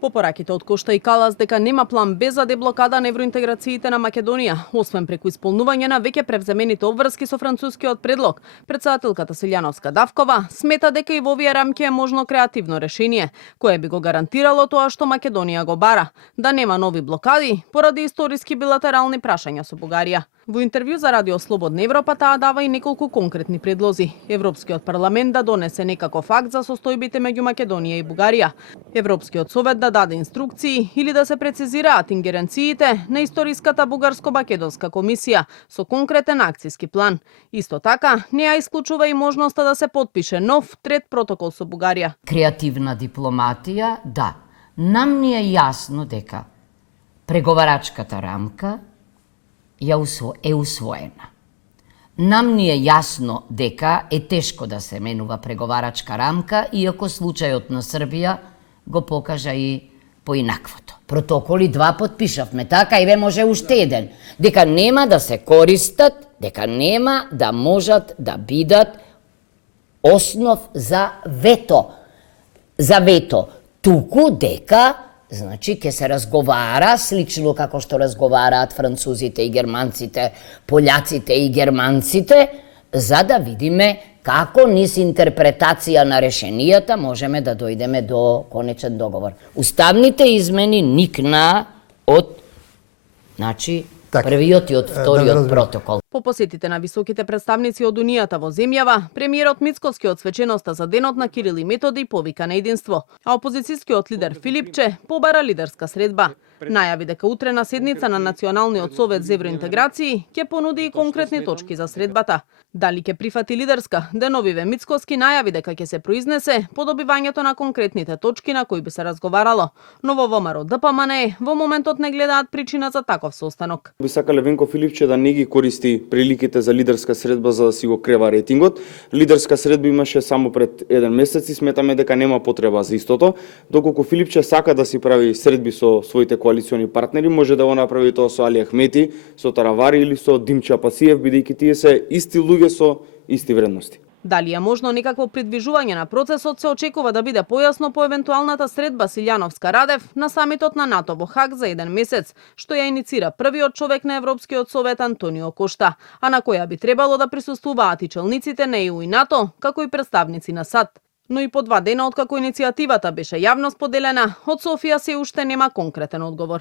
Попораките од Кошта и Калас дека нема план Б за деблокада на евроинтеграциите на Македонија, освен преку исполнување на веќе превземените обврски со францускиот предлог. Претседателката Силјановска-Давкова смета дека и во овие рамки е можно креативно решение, кое би го гарантирало тоа што Македонија го бара, да нема нови блокади поради историски билатерални прашања со Бугарија. Во интервју за Радио Слободна Европа таа дава и неколку конкретни предлози. Европскиот парламент да донесе некаков акт за состојбите меѓу Македонија и Бугарија. Европскиот совет да даде инструкции или да се прецизираат ингеренциите на историската бугарско-македонска комисија со конкретен акциски план. Исто така, не ја исклучува и можноста да се потпише нов трет протокол со Бугарија. Креативна дипломатија, да. Нам ни е јасно дека преговарачката рамка е усвоена. Нам ни е јасно дека е тешко да се менува преговарачка рамка, иако случајот на Србија го покажа и поинаквото. Протоколи 2 потпишавме, така и може уште еден. Дека нема да се користат, дека нема да можат да бидат основ за вето. За вето. Туку дека значи, ќе се разговара слично како што разговараат французите и германците, пољаците и германците, за да видиме како низ интерпретација на решенијата можеме да дојдеме до конечен договор. Уставните измени никнаа од, значи, првиот и од вториот протокол. По посетите на високите представници од Унијата во земјава, премиерот Мицкоски од свеченоста за денот на Кирил и Методи повика на единство, а опозицијскиот лидер Филипче побара лидерска средба. Најави дека утре на седница на Националниот совет за евроинтеграции ќе понуди и конкретни точки за средбата. Дали ќе прифати лидерска, Деновиве Мицкоски најави дека ќе се произнесе по добивањето на конкретните точки на кои би се разговарало, но во ВМРО ДПМНЕ во моментот не гледаат причина за таков состанок. Би сакале Венко Филипче да не ги користи приликите за лидерска средба за да си го крева рейтингот. Лидерска средба имаше само пред 1 месец и сметаме дека нема потреба за истото. Доколку Филипче сака да си прави средби со своите коалициони партнери, може да го направи тоа со Али Ахмети, со Таравари или со Димча Пасиев, бидејќи тие се исти луѓе со исти вредности. Дали е можно некакво придвижување на процесот се очекува да биде појасно по евентуалната средба Силјановска-Радев на самитот на НАТО во Хаг за 1 месец, што ја иницира првиот човек на Европскиот совет Антонио Кошта, а на која би требало да присуствуваат и челниците на ЕУ и НАТО, како и представници на САД. Но и по 2 дена откако иницијативата беше јавно споделена, од Софија се уште нема конкретен одговор.